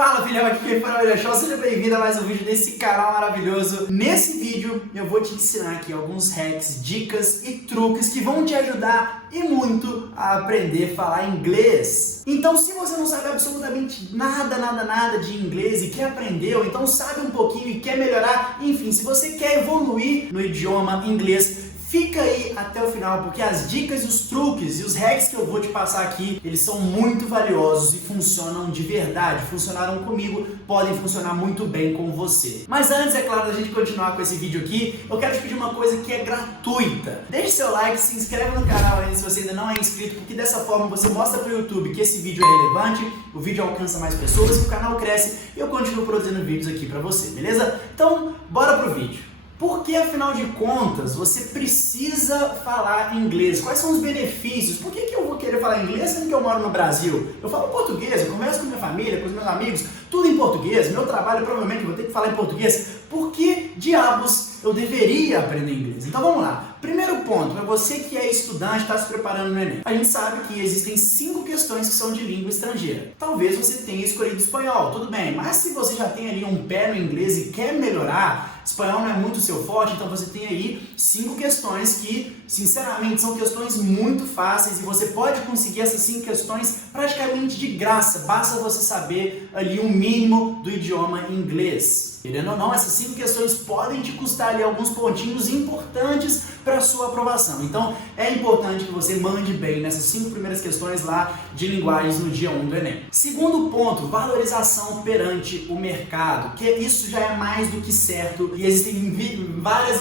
Fala filhão, aqui quem fala é o Show, seja bem-vindo a mais um vídeo desse canal maravilhoso. Nesse vídeo eu vou te ensinar aqui alguns hacks, dicas e truques que vão te ajudar e muito a aprender a falar inglês. Então se você não sabe absolutamente nada de inglês e quer aprender, ou então sabe um pouquinho e quer melhorar, enfim, se você quer evoluir no idioma inglês, fica aí até o final, porque as dicas, os truques e os hacks que eu vou te passar aqui, eles são muito valiosos e funcionam de verdade. Funcionaram comigo, podem funcionar muito bem com você. Mas antes, é claro, da gente continuar com esse vídeo aqui, eu quero te pedir uma coisa que é gratuita. Deixe seu like, se inscreve no canal aí se você ainda não é inscrito, porque dessa forma você mostra para o YouTube que esse vídeo é relevante, o vídeo alcança mais pessoas e o canal cresce e eu continuo produzindo vídeos aqui para você, beleza? Então, bora pro vídeo. Por que, afinal de contas, você precisa falar inglês? Quais são os benefícios? Por que eu vou querer falar inglês sendo que eu moro no Brasil? Eu falo português, eu converso com minha família, com os meus amigos, tudo em português. Meu trabalho provavelmente eu vou ter que falar em português. Por que diabos eu deveria aprender inglês? Então vamos lá. Primeiro ponto, para você que é estudante, está se preparando no Enem. A gente sabe que existem 5 questões que são de língua estrangeira. Talvez você tenha escolhido espanhol, tudo bem, mas se você já tem ali um pé no inglês e quer melhorar, espanhol não é muito seu forte, então você tem aí 5 questões que, sinceramente, são questões muito fáceis e você pode conseguir essas 5 questões praticamente de graça, basta você saber ali um mínimo do idioma inglês. Querendo ou não, essas 5 questões podem te custar ali alguns pontinhos importantes para a sua aprovação. Então, é importante que você mande bem nessas 5 primeiras questões lá de linguagens no dia 1 do Enem. Segundo ponto, valorização perante o mercado, que isso já é mais do que certo e existem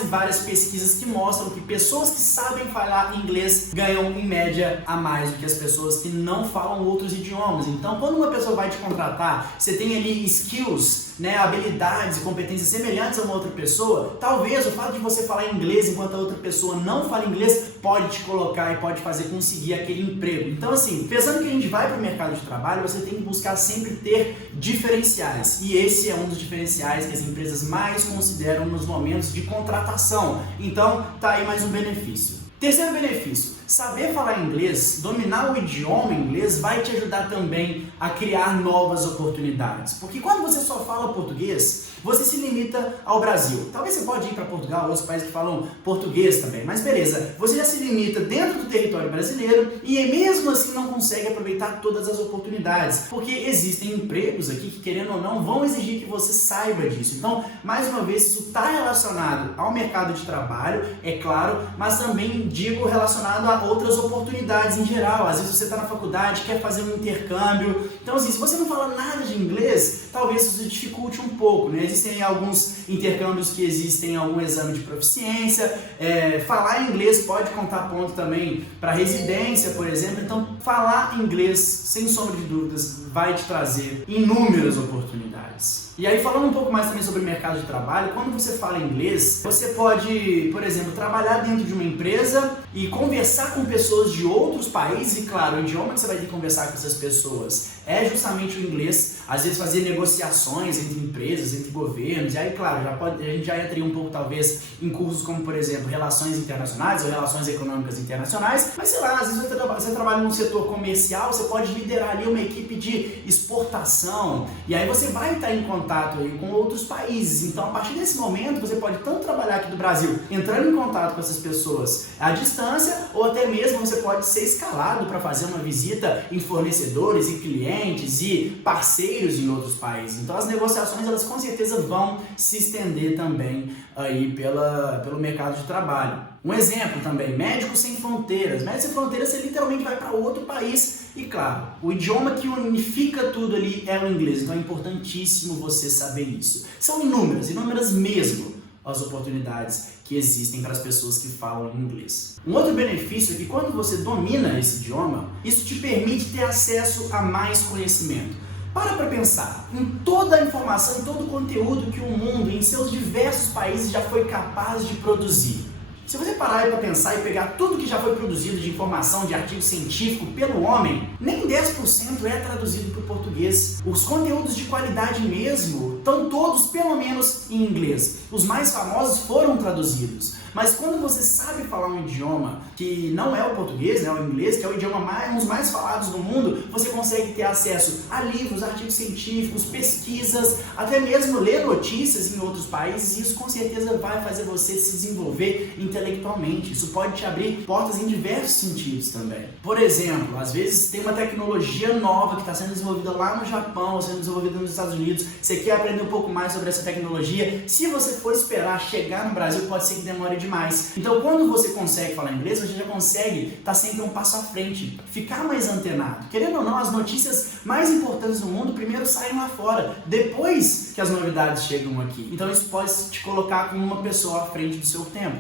várias pesquisas que mostram que pessoas que sabem falar inglês ganham em média a mais do que as pessoas que não falam outros idiomas. Então, quando uma pessoa vai te contratar, você tem ali skills, habilidades e competências semelhantes a uma outra pessoa, talvez o fato de você falar inglês enquanto a outra pessoa não fala inglês pode te colocar e pode fazer conseguir aquele emprego. Então assim, pensando que a gente vai para o mercado de trabalho, você tem que buscar sempre ter diferenciais. E esse é um dos diferenciais que as empresas mais consideram nos momentos de contratação. Então tá aí mais um benefício. Terceiro benefício, saber falar inglês, dominar o idioma inglês vai te ajudar também a criar novas oportunidades. Porque quando você só fala português, você se limita ao Brasil. Talvez você pode ir para Portugal, outros países que falam português também, mas beleza, você já se limita dentro do território brasileiro e mesmo assim não consegue aproveitar todas as oportunidades, porque existem empregos aqui que, querendo ou não, vão exigir que você saiba disso. Então, mais uma vez, isso está relacionado ao mercado de trabalho, é claro, mas também digo relacionado a outras oportunidades em geral. Às vezes você está na faculdade, quer fazer um intercâmbio, então assim, se você não fala nada de inglês, talvez isso dificulte um pouco, Existem alguns intercâmbios que existem algum exame de proficiência, falar inglês pode contar ponto também para residência, por exemplo. Então, falar inglês, sem sombra de dúvidas, vai te trazer inúmeras oportunidades. E aí, falando um pouco mais também sobre o mercado de trabalho, quando você fala inglês, você pode, por exemplo, trabalhar dentro de uma empresa e conversar com pessoas de outros países, e claro, o idioma que você vai ter que conversar com essas pessoas é justamente o inglês. Às vezes fazer negociações entre empresas, entre governos, e aí, claro, a gente já entraria um pouco, talvez, em cursos como, por exemplo, relações internacionais ou relações econômicas internacionais, mas sei lá, às vezes você trabalha num setor comercial, você pode liderar ali uma equipe de exportação, e aí você vai estar em contato aí com outros países. Então, a partir desse momento, você pode tanto trabalhar aqui do Brasil, entrando em contato com essas pessoas à distância, ou até mesmo você pode ser escalado para fazer uma visita em fornecedores e clientes e parceiros em outros países. Então, as negociações, elas com certeza vão se estender também aí pelo mercado de trabalho. Um exemplo também, Médicos Sem Fronteiras. Médicos Sem Fronteiras, você literalmente vai para outro país e, claro, o idioma que unifica tudo ali é o inglês. Então é importantíssimo você saber isso. São inúmeras mesmo as oportunidades que existem para as pessoas que falam inglês. Um outro benefício é que quando você domina esse idioma, isso te permite ter acesso a mais conhecimento. Para pensar em toda a informação, em todo o conteúdo que o mundo, em seus diversos países, já foi capaz de produzir. Se você parar para pensar e pegar tudo que já foi produzido de informação, de artigo científico pelo homem, nem 10% é traduzido para o português. Os conteúdos de qualidade mesmo estão todos, pelo menos, em inglês. Os mais famosos foram traduzidos. Mas quando você sabe falar um idioma que não é o português, né, o inglês, que é o idioma um dos mais falados do mundo, você consegue ter acesso a livros, artigos científicos, pesquisas, até mesmo ler notícias em outros países, e isso com certeza vai fazer você se desenvolver intelectualmente. Isso pode te abrir portas em diversos sentidos também. Por exemplo, às vezes tem uma tecnologia nova que está sendo desenvolvida lá no Japão, ou sendo desenvolvida nos Estados Unidos, você quer aprender um pouco mais sobre essa tecnologia, se você for esperar chegar no Brasil, pode ser que demore demais. Então, quando você consegue falar inglês, você já consegue estar sempre um passo à frente, ficar mais antenado. Querendo ou não, as notícias mais importantes do mundo primeiro saem lá fora, depois que as novidades chegam aqui. Então, isso pode te colocar como uma pessoa à frente do seu tempo.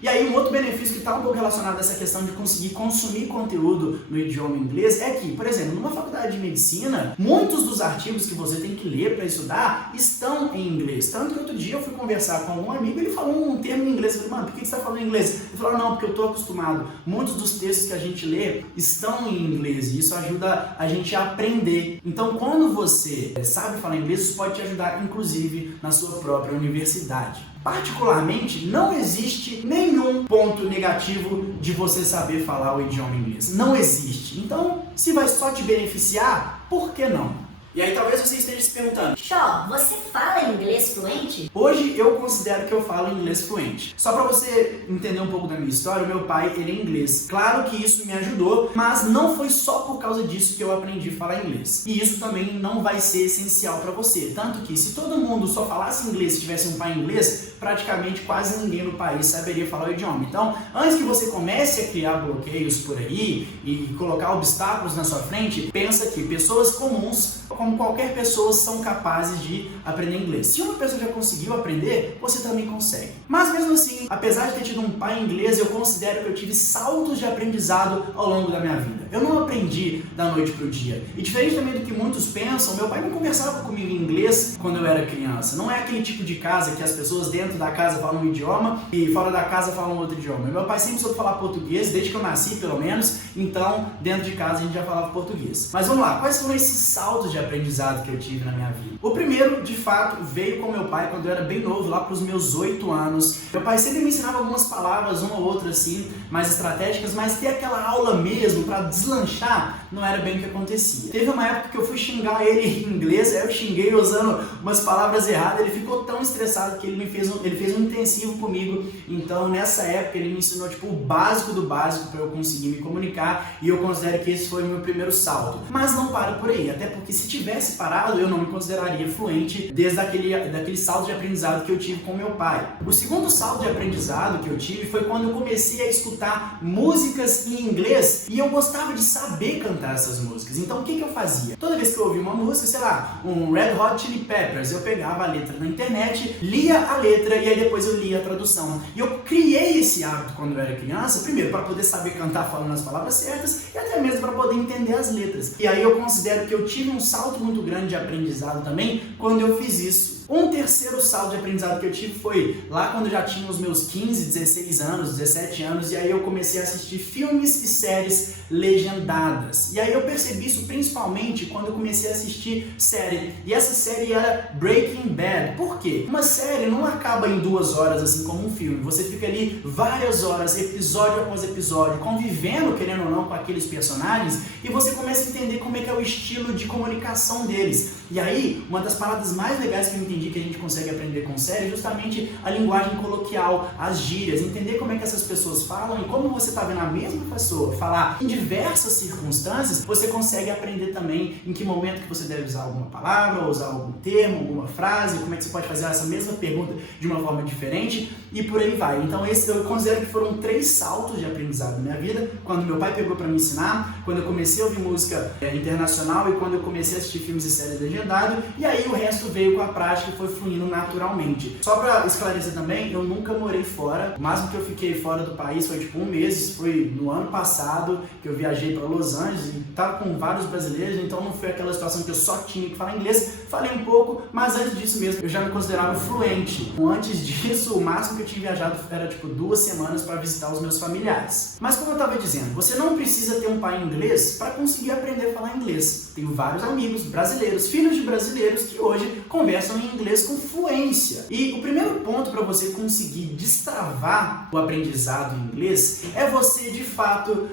E aí um outro benefício que está um pouco relacionado a essa questão de conseguir consumir conteúdo no idioma inglês é que, por exemplo, numa faculdade de medicina, muitos dos artigos que você tem que ler para estudar estão em inglês. Tanto que outro dia eu fui conversar com um amigo e ele falou um termo em inglês. Eu falei, mano, por que você está falando inglês? Ele falou, não, porque eu estou acostumado. Muitos dos textos que a gente lê estão em inglês e isso ajuda a gente a aprender. Então, quando você sabe falar inglês, isso pode te ajudar, inclusive, na sua própria universidade. Particularmente, não existe nenhum ponto negativo de você saber falar o idioma inglês. Não existe. Então, se vai só te beneficiar, por que não? E aí talvez você esteja se perguntando, Shaw, você fala inglês fluente? Hoje eu considero que eu falo inglês fluente. Só para você entender um pouco da minha história, o meu pai, ele é inglês. Claro que isso me ajudou, mas não foi só por causa disso que eu aprendi a falar inglês. E isso também não vai ser essencial para você. Tanto que se todo mundo só falasse inglês se tivesse um pai inglês, praticamente quase ninguém no país saberia falar o idioma. Então, antes que você comece a criar bloqueios por aí e colocar obstáculos na sua frente, pensa que pessoas comuns, como qualquer pessoa, são capazes de aprender inglês. Se uma pessoa já conseguiu aprender, você também consegue. Mas mesmo assim, apesar de ter tido um pai inglês, eu considero que eu tive saltos de aprendizado ao longo da minha vida. Eu não aprendi da noite para o dia. E diferente também do que muitos pensam, meu pai não conversava comigo em inglês quando eu era criança. Não é aquele tipo de casa que as pessoas dentro da casa falam um idioma e fora da casa falam outro idioma. Meu pai sempre soube falar português, desde que eu nasci pelo menos, então dentro de casa a gente já falava português. Mas vamos lá, quais foram esses saltos de aprendizado que eu tive na minha vida? O primeiro, de fato, veio com meu pai quando eu era bem novo, lá para os meus 8 anos. Meu pai sempre me ensinava algumas palavras, uma ou outra assim, mais estratégicas, mas ter aquela aula mesmo para deslanchar não era bem o que acontecia. Teve uma época que eu fui xingar ele em inglês, aí eu xinguei usando umas palavras erradas, ele ficou tão estressado que ele fez um intensivo comigo. Então nessa época ele me ensinou tipo o básico do básico para eu conseguir me comunicar, e eu considero que esse foi o meu primeiro salto. Mas não para por aí, até porque se tivesse parado eu não me consideraria fluente desde daquele salto de aprendizado que eu tive com meu pai. O segundo salto de aprendizado que eu tive foi quando eu comecei a escutar músicas em inglês e eu gostava de saber cantar essas músicas. Então o que eu fazia? Toda vez que eu ouvia uma música, sei lá, um Red Hot Chili Peppers, eu pegava a letra na internet, lia a letra e aí depois eu lia a tradução. E eu criei esse hábito quando eu era criança, primeiro para poder saber cantar falando as palavras certas e até mesmo para poder entender as letras. E aí eu considero que eu tive um salto muito grande de aprendizado também quando eu fiz isso. Um terceiro salto de aprendizado que eu tive foi lá quando eu já tinha os meus 15, 16 anos, 17 anos, e aí eu comecei a assistir filmes e séries legendadas. E aí eu percebi isso principalmente quando eu comecei a assistir série. E essa série era Breaking Bad. Por quê? Uma série não acaba em 2 horas assim como um filme. Você fica ali várias horas, episódio após episódio, convivendo, querendo ou não, com aqueles personagens, e você começa a entender como é que é o estilo de comunicação deles. E aí, uma das paradas mais legais que eu entendi que a gente consegue aprender com série é justamente a linguagem coloquial, as gírias, entender como é que essas pessoas falam, e como você está vendo a mesma pessoa falar em diversas circunstâncias, você consegue aprender também em que momento que você deve usar alguma palavra, ou usar algum termo, alguma frase, como é que você pode fazer essa mesma pergunta de uma forma diferente, e por aí vai. Então esse eu considero que foram 3 saltos de aprendizado na minha vida, quando meu pai pegou para me ensinar, quando eu comecei a ouvir música internacional e quando eu comecei a assistir filmes e séries legendados, e aí o resto veio com a prática e foi fluindo naturalmente. Só pra esclarecer também, eu nunca morei fora, o máximo que eu fiquei fora do país foi tipo 1 mês, foi no ano passado que eu viajei para Los Angeles e tava com vários brasileiros, então não foi aquela situação que eu só tinha que falar inglês, falei um pouco, mas antes disso mesmo eu já me considerava fluente. Antes disso, o máximo que eu tinha viajado era tipo 2 semanas para visitar os meus familiares. Mas como eu estava dizendo, você não precisa ter um pai inglês para conseguir aprender a falar inglês. Tenho vários amigos brasileiros, filhos de brasileiros, que hoje conversam em inglês com fluência. E o primeiro ponto para você conseguir destravar o aprendizado em inglês é você, de fato,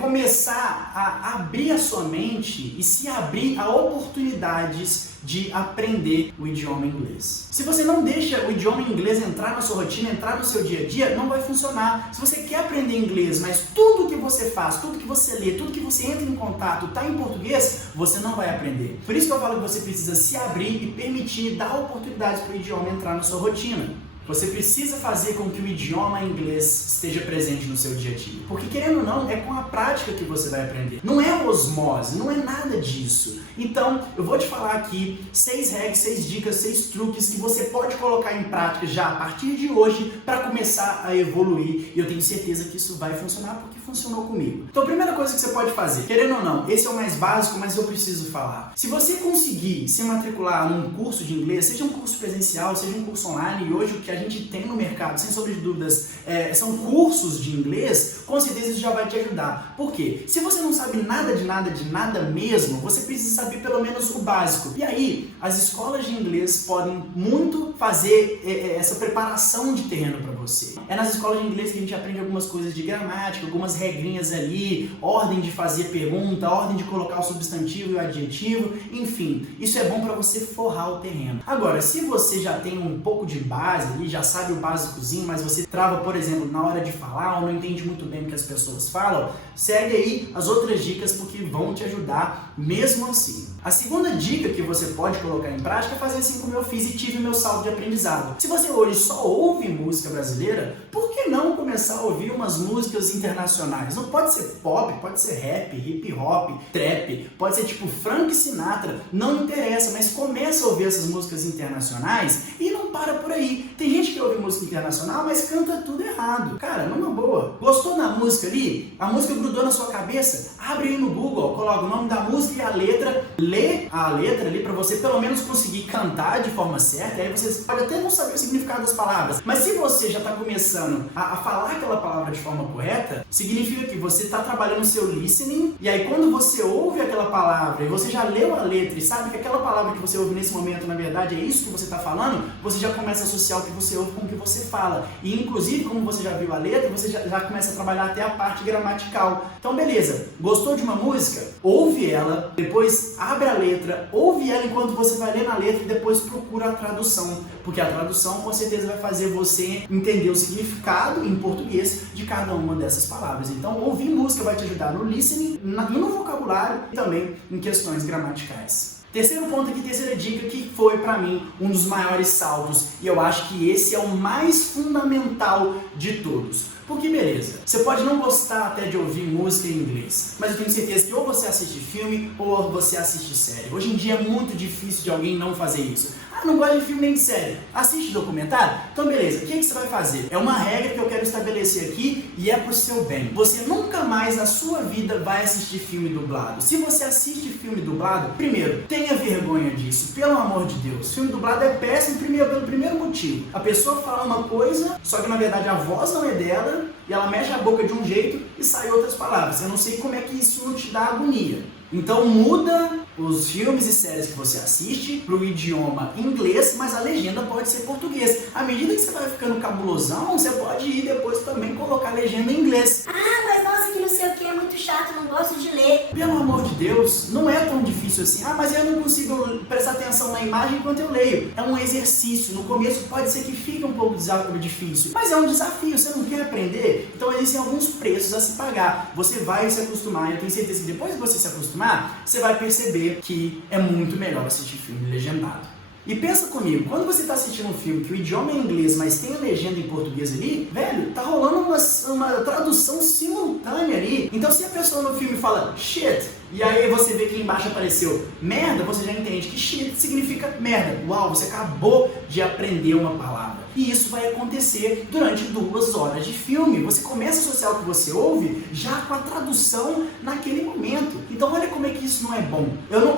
começar a abrir a sua mente e se abrir a oportunidades de aprender o idioma inglês. Se você não deixa o idioma inglês entrar na sua rotina, entrar no seu dia a dia, não vai funcionar. Se você quer aprender inglês, mas tudo que você faz, tudo que você lê, tudo que você entra em contato está em português, você não vai aprender. Por isso que eu falo que você precisa se abrir e permitir dar oportunidades para o idioma entrar na sua rotina. Você precisa fazer com que o idioma inglês esteja presente no seu dia a dia. Porque, querendo ou não, é com a prática que você vai aprender. Não é osmose, não é nada disso. Então, eu vou te falar aqui 6 hacks, 6 dicas, 6 truques que você pode colocar em prática já a partir de hoje para começar a evoluir. E eu tenho certeza que isso vai funcionar porque funcionou comigo. Então, a primeira coisa que você pode fazer, querendo ou não, esse é o mais básico, mas eu preciso falar. Se você conseguir se matricular num curso de inglês, seja um curso presencial, seja um curso online, e hoje o que a gente tem no mercado, sem sombra de dúvidas, são cursos de inglês, com certeza isso já vai te ajudar. Por quê? Se você não sabe nada de nada mesmo, você precisa saber pelo menos o básico. E aí, as escolas de inglês podem muito fazer essa preparação de terreno para você. É nas escolas de inglês que a gente aprende algumas coisas de gramática, algumas regrinhas ali, ordem de fazer pergunta, ordem de colocar o substantivo e o adjetivo, enfim, isso é bom para você forrar o terreno. Agora, se você já tem um pouco de base ali, já sabe o básicozinho, mas você trava, por exemplo, na hora de falar ou não entende muito bem o que as pessoas falam, segue aí as outras dicas porque vão te ajudar mesmo assim. A segunda dica que você pode colocar em prática é fazer assim como eu fiz e tive meu salto de aprendizado. Se você hoje só ouve música brasileira, por que não começar a ouvir umas músicas internacionais? Não pode ser pop, pode ser rap, hip hop, trap, pode ser tipo Frank Sinatra, não interessa, mas começa a ouvir essas músicas internacionais e não para por aí. Tem gente que ouve música internacional, mas canta tudo errado. Cara, numa boa. Gostou da música ali? A música grudou na sua cabeça? Abre aí no Google, coloca o nome da música e a letra, lê a letra ali para você pelo menos conseguir cantar de forma certa, e aí você pode até não saber o significado das palavras, mas se você já está começando a falar aquela palavra de forma correta, significa que você está trabalhando o seu listening, e aí quando você ouve aquela palavra e você já leu a letra e sabe que aquela palavra que você ouve nesse momento, na verdade, é isso que você está falando, você já começa a associar o que você ouve com o que você fala. E inclusive, como você já viu a letra, você já começa a trabalhar até a parte gramatical. Então, beleza. Gostou de uma música? Ouve ela, depois abre a letra, ouve ela enquanto você vai ler na letra e depois procura a tradução. Porque a tradução com certeza vai fazer você entender o significado em português de cada uma dessas palavras. Então, ouvir música vai te ajudar no listening, no vocabulário e também em questões gramaticais. Terceiro ponto aqui, terceira dica, que foi pra mim um dos maiores saltos, e eu acho que esse é o mais fundamental de todos. Porque beleza, você pode não gostar até de ouvir música em inglês, mas eu tenho certeza que ou você assiste filme ou você assiste série. Hoje em dia é muito difícil de alguém não fazer isso. Ah, não gosta de filme nem de série. Assiste documentário? Então beleza, o que você vai fazer? É uma regra que eu quero estabelecer aqui e é pro seu bem. Você nunca mais na sua vida vai assistir filme dublado. Se você assiste filme dublado, primeiro, tenha vergonha disso, pelo amor de Deus. Filme dublado é péssimo pelo primeiro motivo. A pessoa fala uma coisa, só que na verdade a voz não é dela, e ela mexe a boca de um jeito e sai outras palavras. Eu não sei como é que isso não te dá agonia. Então muda os filmes e séries que você assiste para o idioma inglês, mas a legenda pode ser português. À medida que você vai ficando cabulosão, você pode ir depois também colocar a legenda em inglês. Ah, mas nossa, que não sei o que, é muito chato, não gosto de ler. Pelo amor de Deus, não é tão difícil assim. Ah, mas eu não consigo prestar atenção na imagem enquanto eu leio. É um exercício. No começo pode ser que fique um pouco difícil, mas é um desafio. Você não quer aprender? Então existem alguns preços a se pagar. Você vai se acostumar, e eu tenho certeza que depois que você se acostumar, você vai perceber que é muito melhor assistir filme legendado. E pensa comigo, quando você está assistindo um filme que o idioma é inglês, mas tem a legenda em português ali, velho, tá rolando uma tradução simultânea ali. Então se a pessoa no filme fala shit, e aí você vê que embaixo apareceu merda, você já entende que shit significa merda. Uau, você acabou de aprender uma palavra. E isso vai acontecer durante 2 horas de filme. Você começa a associar o que você ouve já com a tradução naquele momento. Então olha como é que isso não é bom.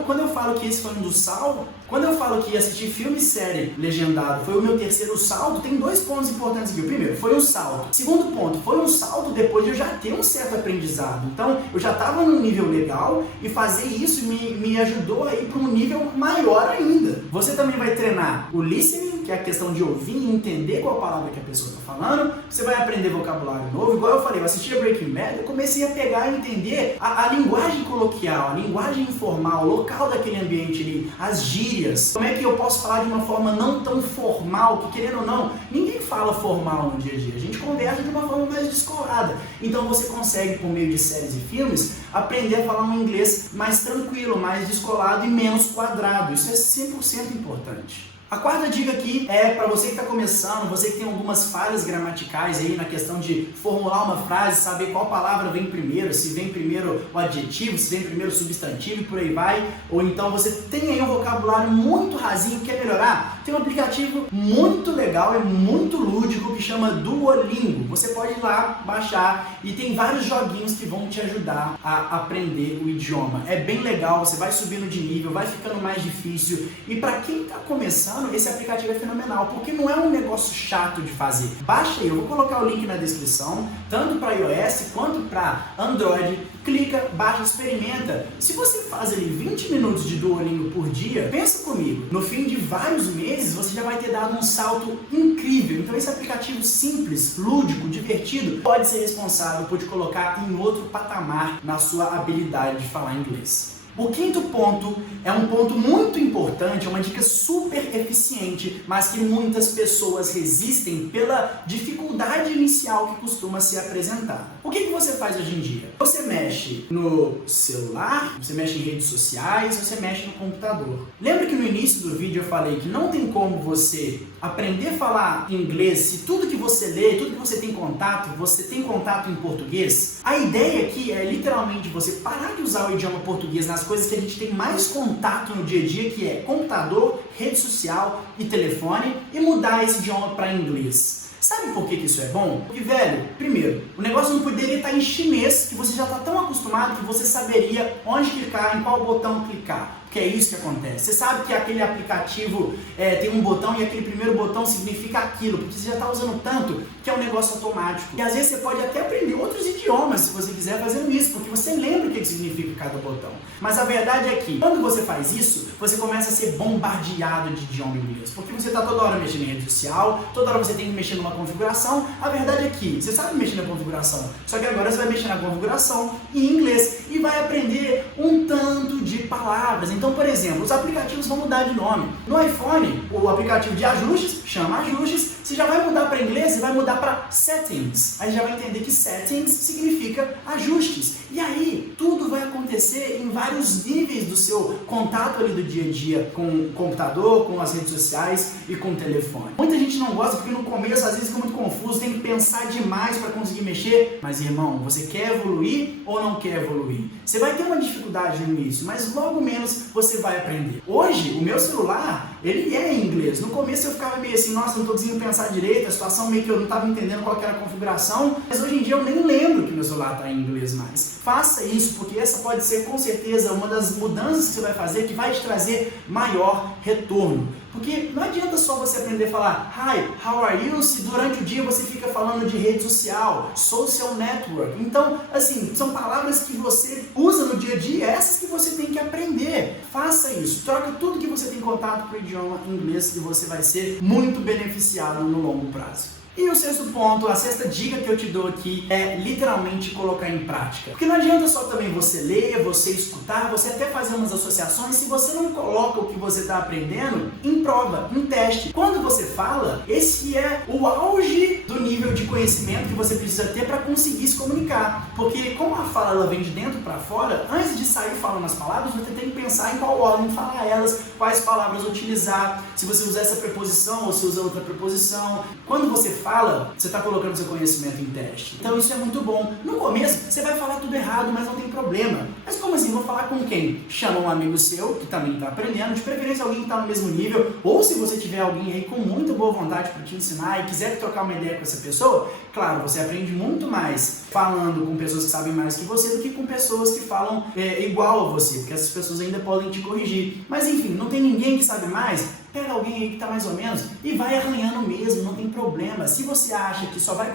Quando eu falo que esse foi um dos saltos, quando eu falo que assistir filme e série legendado foi o meu 3º salto, tem 2 pontos importantes aqui. O primeiro, foi um salto. Segundo ponto, foi um salto depois de eu já ter um certo aprendizado. Então, eu já estava num nível legal e fazer isso me ajudou a ir para um nível maior ainda. Você também vai treinar o listening, que é a questão de ouvir e entender qual palavra que a pessoa está falando. Você vai aprender vocabulário novo. Igual eu falei, eu assistia Breaking Bad, eu comecei a pegar e entender a linguagem coloquial, a linguagem informal, o local daquele ambiente ali, as gírias. Como é que eu posso falar de uma forma não tão formal, que querendo ou não, ninguém fala formal no dia a dia, a gente conversa de uma forma mais descolada. Então você consegue, por meio de séries e filmes, aprender a falar um inglês mais tranquilo, mais descolado e menos quadrado. Isso é 100% importante. A 4ª dica aqui é para você que está começando, você que tem algumas falhas gramaticais aí na questão de formular uma frase, saber qual palavra vem primeiro, se vem primeiro o adjetivo, se vem primeiro o substantivo e por aí vai, ou então você tem aí um vocabulário muito rasinho, quer melhorar? Tem um aplicativo muito legal, é muito lúdico, que chama Duolingo. Você pode ir lá, baixar, e tem vários joguinhos que vão te ajudar a aprender o idioma. É bem legal, você vai subindo de nível, vai ficando mais difícil, e para quem está começando, esse aplicativo é fenomenal, porque não é um negócio chato de fazer. Baixa aí, eu vou colocar o link na descrição, tanto para iOS quanto para Android. Clica, baixa, experimenta. Se você faz ali 20 minutos de Duolingo por dia, pensa comigo, no fim de vários meses você já vai ter dado um salto incrível. Então esse aplicativo simples, lúdico, divertido, pode ser responsável por te colocar em outro patamar na sua habilidade de falar inglês. O 5º ponto é um ponto muito importante, é uma dica super eficiente, mas que muitas pessoas resistem pela dificuldade inicial que costuma se apresentar. O que você faz hoje em dia? Você mexe no celular, você mexe em redes sociais, você mexe no computador. Lembra que no início do vídeo eu falei que não tem como você aprender a falar inglês se tudo que você lê, tudo que você tem contato em português? A ideia aqui é literalmente você parar de usar o idioma português nas coisas que a gente tem mais contato no dia a dia, que é computador, rede social e telefone, e mudar esse idioma para inglês. Sabe por que isso é bom? Porque, velho, primeiro, o negócio não poderia estar em chinês, que você já está tão acostumado que você saberia onde clicar, em qual botão clicar. Que é isso que acontece. Você sabe que aquele aplicativo tem um botão e aquele primeiro botão significa aquilo, porque você já está usando tanto que é um negócio automático. E às vezes você pode até aprender outros idiomas se você quiser fazendo isso, porque você lembra o que significa cada botão. Mas a verdade é que quando você faz isso, você começa a ser bombardeado de idioma inglês, porque você está toda hora mexendo em rede social, toda hora você tem que mexer numa configuração. A verdade é que você sabe mexer na configuração, só que agora você vai mexer na configuração em inglês e vai aprender um tanto de palavras. Então, por exemplo, os aplicativos vão mudar de nome. No iPhone, o aplicativo de ajustes chama ajustes. Você já vai mudar para inglês, você vai mudar para settings. Aí já vai entender que settings significa ajustes. E aí, tudo vai acontecer em vários níveis do seu contato ali do dia a dia com o computador, com as redes sociais e com o telefone. Muita gente não gosta porque no começo às vezes fica muito confuso, tem que pensar demais para conseguir mexer. Mas, irmão, você quer evoluir ou não quer evoluir? Você vai ter uma dificuldade no início, mas logo menos você vai aprender. Hoje, o meu celular, ele é em inglês. No começo eu ficava meio assim, nossa, não estou conseguindo pensar direito, a situação meio que eu não estava entendendo qual que era a configuração, mas hoje em dia eu nem lembro que meu celular está em inglês mais. Faça isso, porque essa pode ser com certeza uma das mudanças que você vai fazer que vai te trazer maior retorno. Porque não adianta só você aprender a falar Hi, how are you? Se durante o dia você fica falando de rede social, social network. Então, assim, são palavras que você usa no dia a dia, essas que você tem que aprender. Faça isso, troca tudo que você tem contato para o idioma inglês e você vai ser muito beneficiado no longo prazo. E o 6º ponto, a 6ª dica que eu te dou aqui é literalmente colocar em prática. Porque não adianta só também você ler, você escutar, você até fazer umas associações se você não coloca o que você está aprendendo em prova, em teste. Quando você fala, esse é o auge do nível de conhecimento que você precisa ter para conseguir se comunicar. Porque como a fala ela vem de dentro para fora, antes de sair falando as palavras, você tem que pensar em qual ordem falar elas, quais palavras utilizar, se você usar essa preposição ou se usa outra preposição. Quando você fala, você está colocando seu conhecimento em teste. Então isso é muito bom. No começo, você vai falar tudo errado, mas não tem problema. Mas como assim? Vou falar com quem? Chama um amigo seu, que também está aprendendo, de preferência alguém que está no mesmo nível, ou se você tiver alguém aí com muita boa vontade para te ensinar e quiser trocar uma ideia com essa pessoa, claro, você aprende muito mais falando com pessoas que sabem mais que você do que com pessoas que falam igual a você, porque essas pessoas ainda podem te corrigir. Mas enfim, não tem ninguém que sabe mais, pega alguém aí que está mais ou menos e vai arranhando mesmo, não tem problema. Se você acha que só vai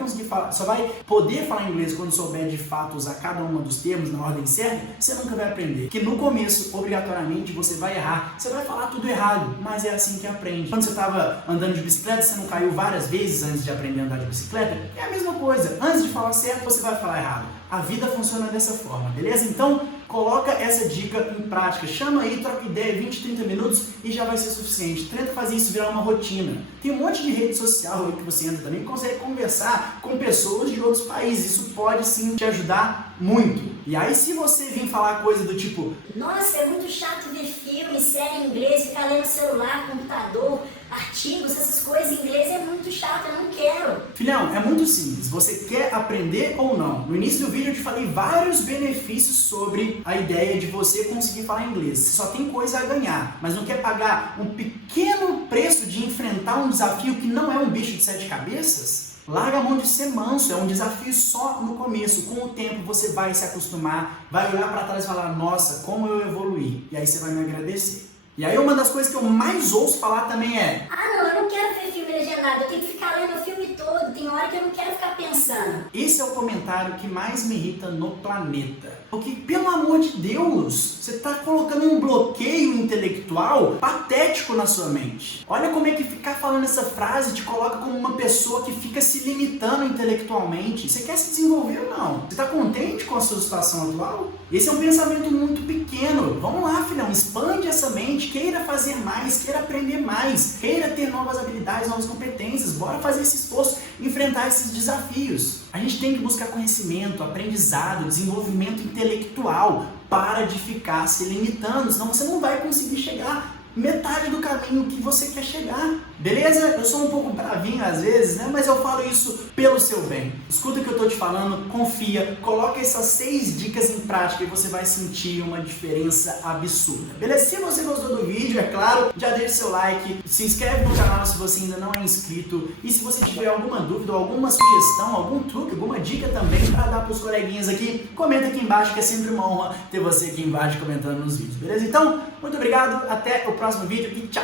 poder falar inglês quando souber de fato usar cada um dos termos na ordem certa, você nunca vai aprender. Porque no começo, obrigatoriamente, você vai errar, você vai falar tudo errado, mas é assim que aprende. Quando você estava andando de bicicleta, você não caiu várias vezes antes de aprender a andar de bicicleta? É a mesma coisa, antes de falar certo, você vai falar errado. A vida funciona dessa forma, beleza? Então, coloca essa dica em prática. Chama aí, troca ideia, 20, 30 minutos e já vai ser suficiente. Tenta fazer isso virar uma rotina. Tem um monte de rede social aí que você entra também e consegue conversar com pessoas de outros países. Isso pode sim te ajudar muito. E aí, se você vir falar coisa do tipo: nossa, é muito chato ver filme, série em inglês, ficar lendo celular, computador, artigos, essas coisas em inglês é muito chato, eu não quero. Filhão, é muito simples. Você quer aprender ou não? No início do vídeo eu te falei vários benefícios sobre a ideia de você conseguir falar inglês. Você só tem coisa a ganhar, mas não quer pagar um pequeno preço de enfrentar um desafio que não é um bicho de 7 cabeças? Larga a mão de ser manso, é um desafio só no começo. Com o tempo você vai se acostumar, vai olhar para trás e falar: nossa, como eu evoluí. E aí você vai me agradecer. E aí uma das coisas que eu mais ouço falar também é: ah não, eu não quero ver filme legendado, eu tenho que ficar lendo o filme todo, tem hora que eu não quero ficar pensando. Esse é o comentário que mais me irrita no planeta. Porque, pelo amor de Deus, você está colocando um bloqueio intelectual patético na sua mente. Olha como é que ficar falando essa frase te coloca como uma pessoa que fica se limitando intelectualmente. Você quer se desenvolver ou não? Você está contente com a sua situação atual? Esse é um pensamento muito pequeno. Vamos lá, filhão, expande essa mente, queira fazer mais, queira aprender mais, queira ter novas habilidades, novas competências. Bora fazer esse esforço, enfrentar esses desafios. A gente tem que buscar conhecimento, aprendizado, desenvolvimento intelectual. Para de ficar se limitando, senão você não vai conseguir chegar metade do caminho que você quer chegar, beleza? Eu sou um pouco bravinho às vezes, né? Mas eu falo isso pelo seu bem. Escuta o que eu tô te falando, confia, coloca essas 6 dicas em prática e você vai sentir uma diferença absurda, beleza? Se você gostou do vídeo, é claro, já deixa seu like, se inscreve no canal se você ainda não é inscrito e se você tiver alguma dúvida, alguma sugestão, algum truque, alguma dica também para dar pros coleguinhas aqui, comenta aqui embaixo, que é sempre uma honra ter você aqui embaixo comentando nos vídeos, beleza? Então, muito obrigado, até o próximo vídeo e tchau!